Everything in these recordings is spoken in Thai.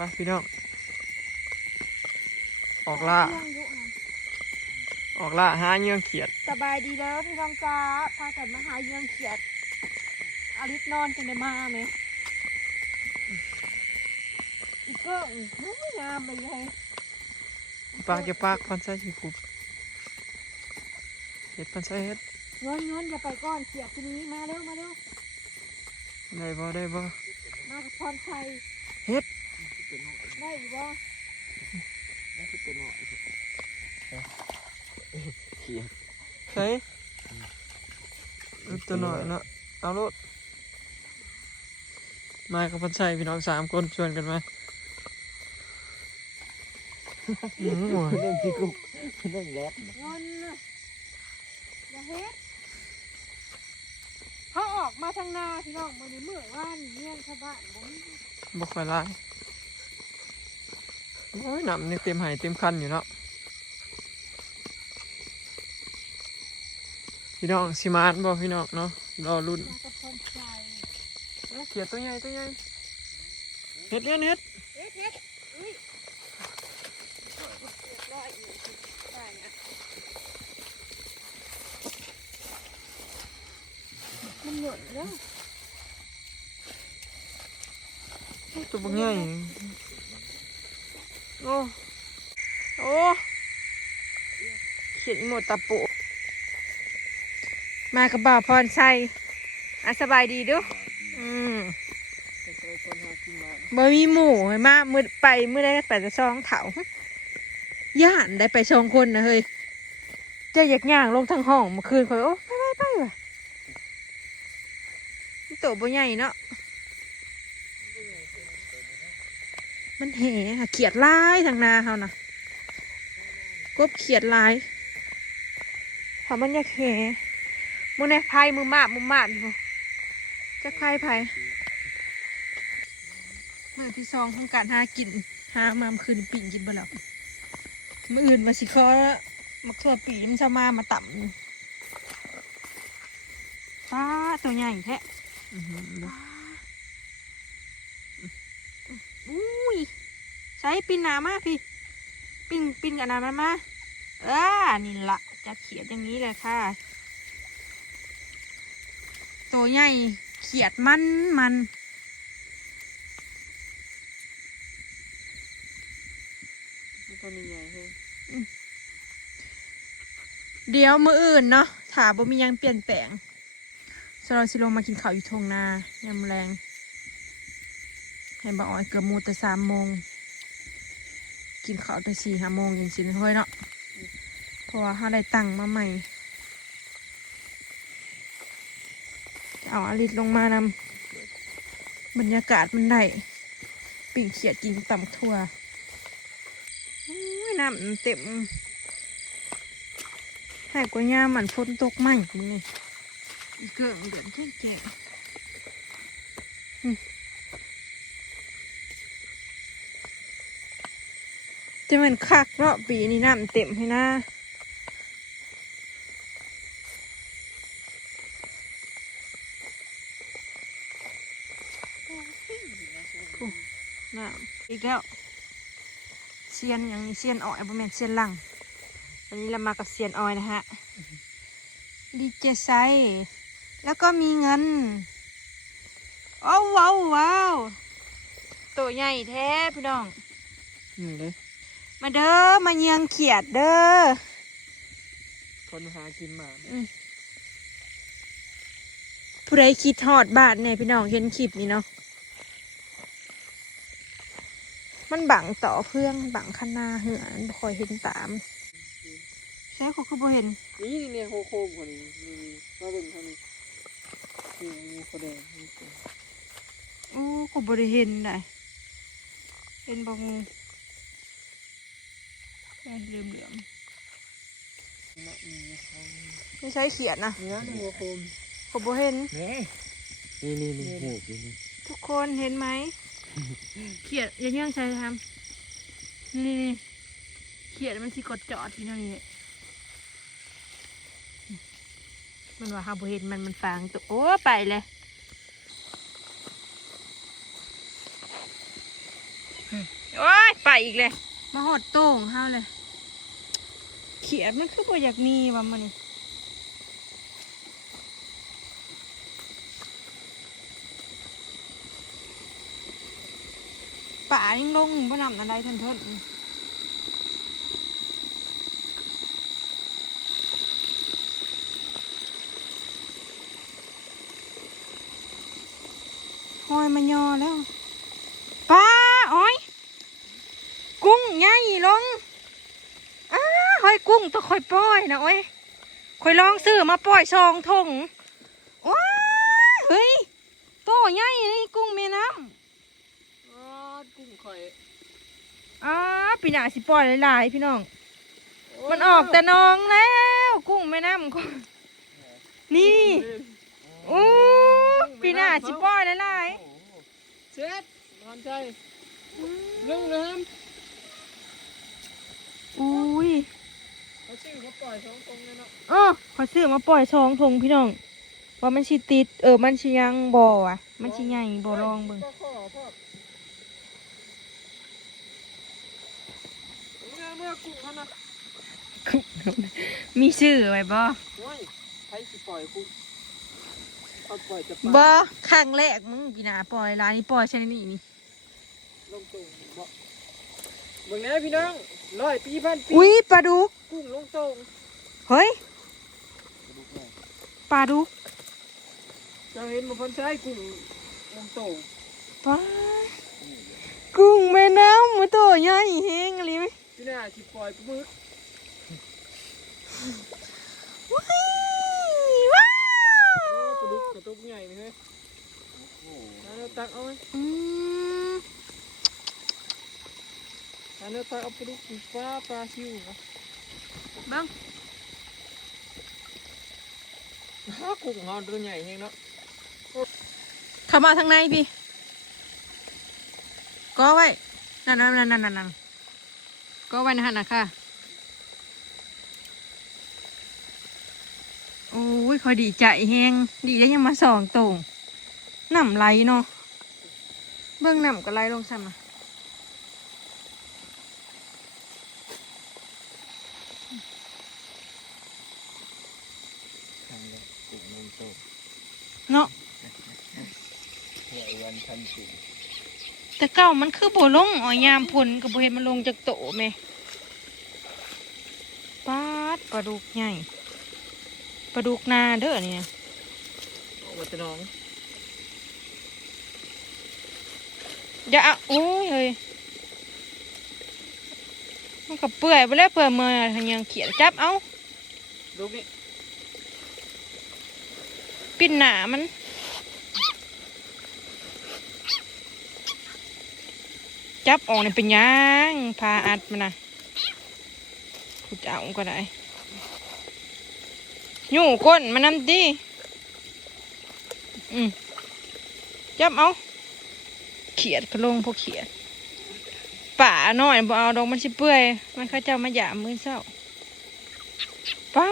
ไปพี่น้อง ออกล่าเรื่องยุอะออกล่าหาเหยื่อเขียด สบายดีเด้อพี่น้องจ้าพากันมาหาเยื่องเขียดอาริสนอนจังได้มาไหมอีกก็อู้ยงามไปเลยปลาเก็บปลากพันใส่ชีคุบเห็ดพันใส่เห็ดเงินเงินอย่าไปก่อนเขียดทีนี้มาเร็วมาเร็วได้บ่ได้บ่มากับพรชัยเฮ็ด ได้อีกบ่ใส่ตัวหน่อยเนาะเอาโลดมากับพันใส่พี่น้องสามคนชวนกันมาอืมหัวเรื่องที่กูเรื่องแรกเงินน่ะอย่าเฮ็ดเขาออกมาทางนาพี่น้องมือนี้มือว่านเมี่ยงชาวบ้านบ่มีบ่ค่อยลาย โอ้ยน้ำนี่เต็มไหายเต็มคันอยู่เนาะพี่น้องสิมานบ่พี่น้องเนาะรอรุ่นมากับพรชัยเขียดตัวใหญ่ตัวใหญ่เฮ็ดเฮ็ดเฮ็ดเฮ็ดเฮ็ดอุ้ยเรียบร้อยอยู่ได้อะมันหย่นแล้วตัวบักใหญ่ โอ้โอ้เขียดหมดตะปุมากับบ่าวพรชัยอะสบายดีดูอืมบ่มีหมูให้มามือไปมือได้ไปแต่ช่องเถาย่านได้ไปช่องคนนะเฮ้ยเจ้าอยากย่างลงทางห้องเมื่อคืนคอยโอ้ไปไปไปว่ะตัวบ่ใหญ่เนาะ มันแห่ค่ะเขียดลายทางนาเขานะกบเขียดลายพอมันอยากแห่มือในพายมือมาบมือมาบอยู่จะพายพายมือที่สองของการหากินหามามคืนปิ่งกินบ่แล้วมืออื่นมาสิคอมักทั่วปีมันจะมามาต่ำอยู่ป้าตัวใหญ่แท้ อื้อหืออุ้ยใช้ปินหนามาพี่ ปินปินกับหนามันมาเออนี่ละจะเขียดอย่างนี้เลยค่ะ ตัวใหญ่เขียดมันมันตัวนี้ใหญ่เดี๋ยวมืออื่นเนาะถาบ่มีหยังเปลี่ยนแปลงสเราสิลงมากินข้าวอยู่ทงนายามแรง ให้บ่ออยเกือบมูแต่สามโมง กินข้าวแต่สี่ห้าโมงยังสิเฮ้ยเนาะเพราะว่าถ้าได้ตังค์มาใหม่จะเอาอาริดลงมานำบรรยากาศมันได้ปิ่งเขียดกินตำทั่วอุ้ยน้ำเต็มแค่กว่าย่ามันฝนตกไหมมึงนี่เกิงเดือนแก่แก่ จะเหมือนคักเนาะปีนี้น้ำเต็มให้นะโอ้น้ำอีกแล้วเซียนอย่างนี้เซียนอ้อยบ่แม่นเซียนหลังวันนี้เรามากับเซียนอ้อยนะฮะดีเจไซแล้วก็มีเงินโอ้ว้าวว้าวตัวใหญ่แท้พี่น้องนี่เลย มาเด้อมาเยียงเขียดเด้อคนหากินหมาผู้ใดคิดทอดบาทเนี่ยพี่น้องเห็นคลิปนี้เนาะมันบังต่อเพื่องบังคณาเหือนบ่คอยเห็นตามใช่เขาคือบ่เห็นนี่นี่เนี่ยโคโคมคนนี้นี่มาเบิ่งเท่านี้นี่มีคนแดงนี่โอ้ก็บ่ได้เห็นได้เห็นบ่งูแค่ เหลือมเหลือมนะนี่นะครับๆไม่ใช่เขียดนะเนื้อนี่โคโคมเขาบ่เห็น นี่นี่นี่นี่หูนี่ทุกคนเห็นไหม เขียดอยังยังใช่ทำนี่นี่เขียดมันสิกดจอดที่นั่นนี่มันว่าฮาบเห็นมันมันฟางตัวโอ้ไปเลยโอ้ยไปอีกเลย มาหอดโต่งเฮาเลย เขียดมันคือบ่อยากมีว่ามันนี่ป่ายังลงบ่นำอะไรทันทนหอยมันยอแล้วป้าอ้อย กุ้งใหญ่ลง หอยกุ้งต้องคอยปล่อยนะโอ้ยคอยลองซื้อมาปล่อยซองทงว้าเฮ้ยโตใหญ่นี่กุ้งแม่น้อ๋อกุ้งข่อยำอ้าปีหน้าสิปล่อยหลายๆพี่น้อง มันออกแต่น้องแล้ว กุ้งแม่น้ำกุ้งนี่โอ้ปีหน้าสิปล่อยหลายเช็ดนอนใจๆเรื่องเลยครับอุ้ย เขาชื่อเขาปล่อยสองตรงเลยเนาะเออขอซื้อมาปล่อยซองทงพี่น้องว่ามันชิติด เออ มันชิยังบ่อะ มันชิใหญ่บ่ลองเบิ่งก็ข้อพ่อเมื่อเมื่อกุ้งเขานะมีชื่อไว้บ่โอ้ยใครสิปล่อยกุ้งเขาปล่อยจะไปบ่ครั้งแรกมึงพี่นาปล่อยร้านนี้ปล่อยใช่นี่นี่ลงตรงบ่เบิ่งแล้วพี่น้อง ร้อยปีพันปีอุ้ยปลาดุกกุ้งลงตรงเฮ้ยปลาดุกเจะเห็นมาพันซ้ายกุ้งลงตรงปลากุ้งแม่น้ำมันตัวใหญ่เฮงอะไรไหมพี่น่าสิปล่อยปลาหมึกว้ายว้าโอ้วปลาดุกกระตุกใหญ่เลยเฮ้ยเอาเนื้อตักเอาไหม อืมเอาเนื้อตักเอาปลาดุกปลาปลาซิวนะเบังฮะกุ้งหอนตัวใหญ่เฮงเนาะเข้ามาทางในพี่ก็ไว้ นั่นนั่นนั่นนั่นนั่นก็ไว้นะฮะนะค่ะ โอ้ยคอยดีใจแฮงดีได้ยังมาสองตรงน้ำไหลเนาะ เบื้องน้ำก็ไหลลงซ้ำนะ ทางเลยกุ้งลงตรง เนาะหัววันทันกุ้งแต่เก้ามันคือโบลงอ๋อยามพลกับโบเห็นมันลงจากโตะแม่ปาดปลาดุกใหญ่ปลาดุกนาเด้อเนี่ยโอ้ตะน้องอย่าเอาโอ้ยเฮ้ยมันก็เปื่อยไปแล้วเปื่อยเมื่อทางยังเขียนจับเอาลูกนี่ ปิ้นหนามัน จับออกเนี่ยเป็นยังพาอัดมันนะกูจะเอาก็ได้ยู่ก้นมันน้ำดีอืมจับเอา เขียดก็ลงพวกเขียดป่าน้อยบ่เอาดอกมันสิเปื่อย มันเขาเจ้ามาหยามมือเศร้าป้า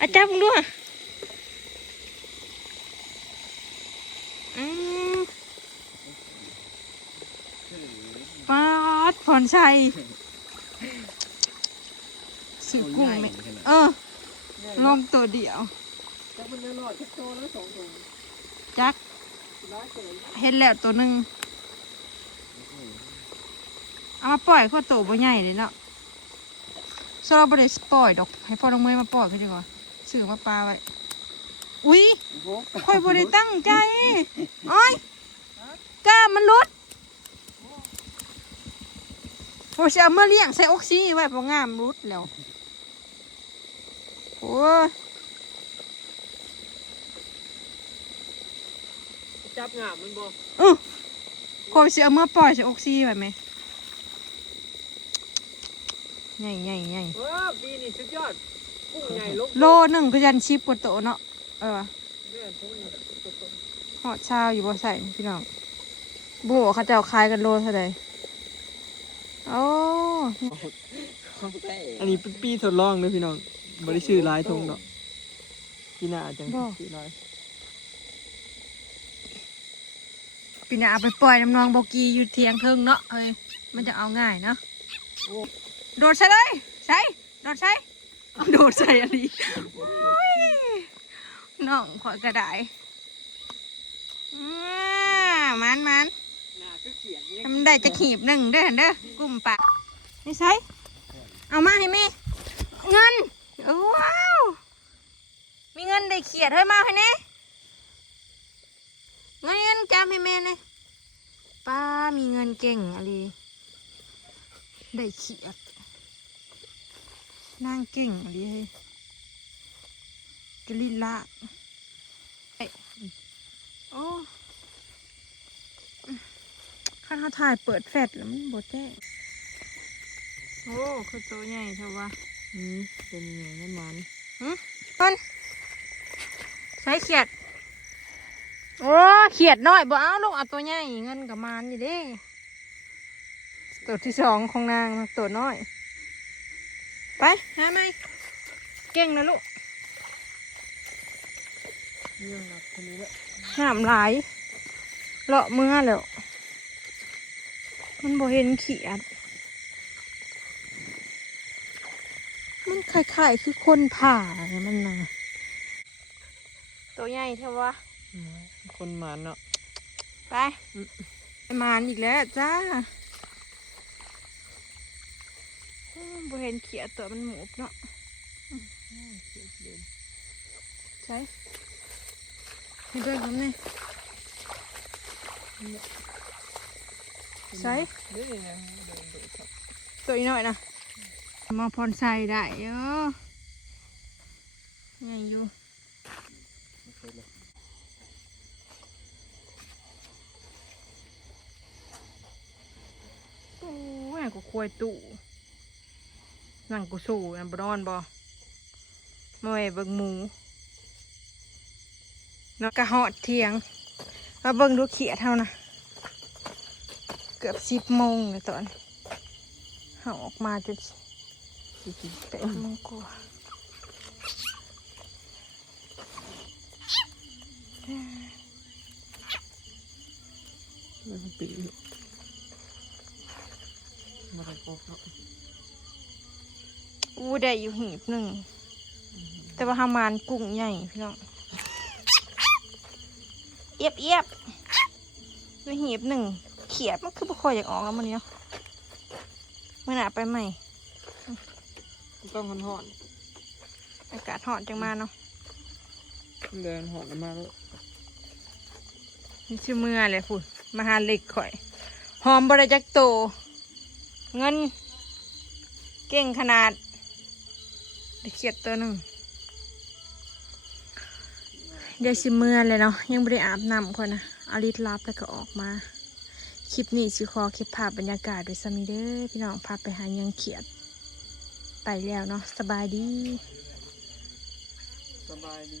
อาจารย์มึงด้วยอืมป้าดผ่ อนชัยสือกุ้งเนี่ยเออลงตัวเดียวจับมันได้รอดแค่โตแล้วสองตัวจักร้ายเกินเห็นแล้วตัวหนึ่งเอามาปล่อยก็โตบ่ใหญ่เลยเนาะสเราบ่ได้ปล่อยดอกให้พ่อน้องเมย์มาปล่อยกันดีกว่าซื้อมาปลาไว้ อุ้ยโอ้โหค่อยบ่ได้ตั้งใจโอ้ยกล้ามันหลุด โอ้ยสิเอามาเลี้ยงใส่ออกซิไว้พองามรุดแล้ว โอ้ยจับงามมันบ่อื้อคอยสิเอามาปล่อยใส่ออกซิไว้ไหมใหญ่ใหญ่ใหญ่เออปีนี้สุดยอดกุ้งใหญ่ลงโลหนึ่งก็ยันชิปกว่าโตเนาะ เออแม่นทุ่งตัวโตหอดชาวอยู่บ่ใส่พี่น้องบัวเขาจะเอาขายกันโลเท่าไหร่ โอ้อันนี้เป็นปีทดลองเลยพี่น้องบริชื่อลายทงเนาะพี่น่าจังชื่อลายปีหน้าเอาไปปล่อยน้ำนองโบกีอยู่เทียงเทิงเนาะเอ้ยมันจะเอาง่ายเนาะโอ้โดดใส่เลยใส่โดดใส่เอาโดดใส่อะไรน้องขอยกระไดอ่ามันมัน ทำได้จะขีบหนึ่งเด้อเด้อกลุ่มปะนี่ใส่เอามาให้แม่เงินว้าวมีเงินได้เขียดให้มาให้เน่เงินเงินจำให้แม่เน่ป้ามีเงินเก่งอะไรได้เขียดนางเก่งอะไรเฮ้กลิละเอ้ยโอ้ ข้าเขาถ่ายเปิดแฟลชแล้วมันบดแจ้งโอ้คือตัวใหญ่เท่าวะอืมเป็นไงนั่นมันต้นใช้เขียด โอ้เขียดน้อยบ่เอาลูกเอาตัวใหญ่เงินกับมานอยู่เด้ตัวที่สองของนางนะตัวน้อย ไปหาไหมเก่งนะลูกเรื่องหนักคนนี้แหละน้ำไหลายเลาะเมื่อแล้ว มันบ่เห็นเขียด มันคล้ายๆคือคนผ่าเนี่ยมันนะตัวใหญ่เท่าวะคนหมันเนาะ ไปไปมานอีกแล้วจ้าอืมบ่เห็นเขียดตัวมันหมูบเนาะอืมใช่ให้ด้วยผมนี่ ใช่เดินตัวอีหน่อยนะมาพรใส่ได้เยอะไงอยู่ไม่เคยเลยโอ้ยกูควยตู่นั่งกูสู้นะบนอนบ่มาไว้เบิ่งหมูนาะกะหอดเทียงมาเบิ่งดูเขียดเท่านะ เกือบสิบโมงเลยตอนเขาออกมาจะแปดโมงกว่ามันปีมาได้ครบเนาะอู้ได้อยู่หีบหนึ่ง แต่ว่าหามานกุ้งใหญ่พี่น้องเอียบเอียบดูหีบหนึ่ง เขียดมันคือบ่คอยอยากออกแล้วมันนี้เนาะเมื่อหนาไปใหม่ต้องมันหอนอากาศหอนจังมาเนาะเดินหอนมาแล้วนี่ชื่อเมื่อเลยพูดมาหาเหล็กข่อย หอมบริจักโต เงิน เก่งขนาดได้เขียดตัวหนึ่งเดี๋ยวสิเมื่อเลยเนาะยังไม่ได้อาบน้ำคนนะเอาลิดลับแล้วก็ออกมา คลิปนี้ชิคอคลิปภาพบรรยากาศโดยสมิเดรพี่น้องพาไปหายังเขียด ไปแล้วเนาะสบายดี สบายดี